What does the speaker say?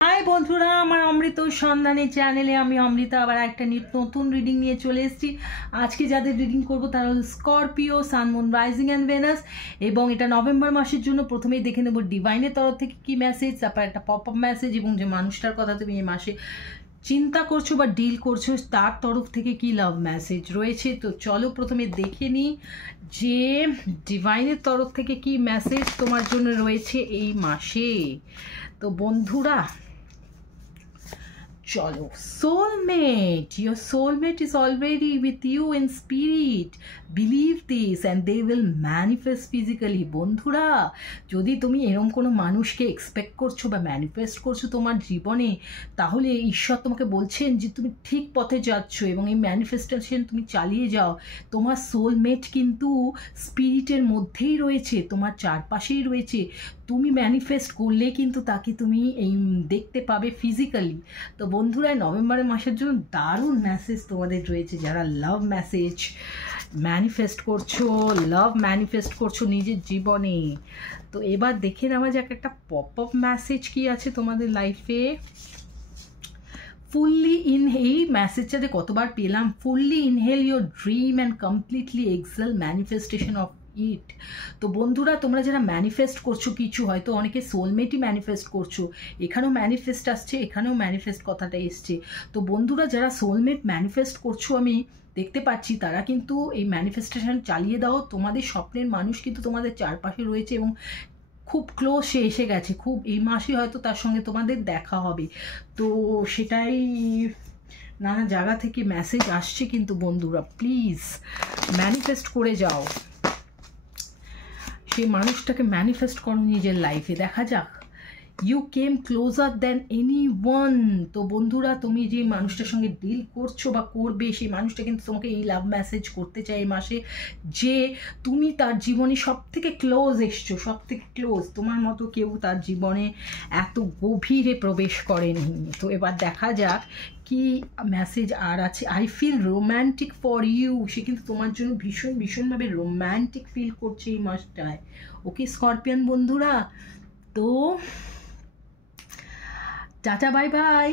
High বন্ধুরা, আমার অমৃত সন্ধানী চ্যানেলে আমি অমৃতা আবার একটা নতুন রিডিং নিয়ে চলে এসেছি। আজকে যাদের রিডিং করব তারা হল Scorpio, sun, moon, rising and Venus, এবং এটা নভেম্বর মাসের জন্য। প্রথমেই দেখে নেব ডিভাইনের তরফ থেকে কি মেসেজ, তারপর একটা পপ আপ মেসেজ, এবং যে মানুষটার কথা তুমি এই মাসে চিন্তা করছো বা ডিল করছো তার তরফ থেকে কি লাভ মেসেজ রয়েছে। তো চলো প্রথমে দেখে নিই যে ডিভাইনের তরফ থেকে কি মেসেজ তোমার জন্য রয়েছে এই মাসে। তো বন্ধুরা চলো, soulmate, your soulmate is already with you in spirit, believe this and they will manifest physically। বন্ধুরা, যদি তুমি এরকম কোনো মানুষকে এক্সপেক্ট করছো বা ম্যানিফেস্ট করছো তোমার জীবনে, তাহলে ঈশ্বর তোমাকে বলছেন যে তুমি ঠিক পথে যাচ্ছ এবং এই ম্যানিফেস্টেশন তুমি চালিয়ে যাও। তোমার সোলমেট কিন্তু স্পিরিটের মধ্যেই রয়েছে, তোমার চারপাশেই রয়েছে। তুমি ম্যানিফেস্ট করলে কিন্তু তাকে তুমি এই দেখতে পাবে ফিজিক্যালি। তো বন্ধুরা, নভেম্বরের মাসের জন্য দারুণ মেসেজ তোমাদের রয়েছে। যারা লাভ মেসেজ ম্যানিফেস্ট করছো, লাভ ম্যানিফেস্ট করছো নিজের জীবনে, তো এবার দেখে নেওয়া যাক একটা পপ আপ মেসেজ কি আছে তোমাদের লাইফে। ফুললি ইন, এই মেসেজটাতে কতবার পেলাম, fully inhale your dream and completely exhale manifestation of it. তো বন্ধুরা, তোমরা যারা ম্যানিফেস্ট করছো কিছু, হয়তো অনেকে সোলমেটই ম্যানিফেস্ট করছো, এখানেও ম্যানিফেস্ট আসছে, এখানেও ম্যানিফেস্ট কথাটা এসছে। তো বন্ধুরা, যারা সোলমেট ম্যানিফেস্ট করছো আমি দেখতে পাচ্ছি, তারা কিন্তু এই ম্যানিফেস্টেশন চালিয়ে দাও। তোমাদের স্বপ্নের মানুষ কিন্তু তোমাদের চারপাশে রয়েছে এবং খুব ক্লোজ, সে এসে গেছে, খুব এই মাসে হয়তো তার সঙ্গে তোমাদের দেখা হবে। তো সেটাই নানা জায়গা থেকে মেসেজ আসছে। কিন্তু বন্ধুরা প্লিজ ম্যানিফেস্ট করে যাও, সেই মানুষটাকে ম্যানিফেস্ট করো নিজের লাইফে। দেখা যাক, you came closer than anyone. তো বন্ধুরা, তুমি যে মানুষটার সঙ্গে ডিল করছো বা করবে, সেই মানুষটা কিন্তু তোমাকে এই লাভ মেসেজ করতে চাই এই মাসে, যে তুমি তার জীবনে সব থেকে ক্লোজ এসছো, সব থেকে ক্লোজ। তোমার মতো কেউ তার জীবনে এত গভীরে প্রবেশ করেনি। তো এবার দেখা যাক কি মেসেজ আর আছে। I feel romantic for you, সে কিন্তু তোমার জন্য ভীষণ ভীষণভাবে রোম্যান্টিক ফিল করছে এই মাসটায়। ওকে স্করপিয়ন বন্ধুরা, তো টাটা, বাই বাই।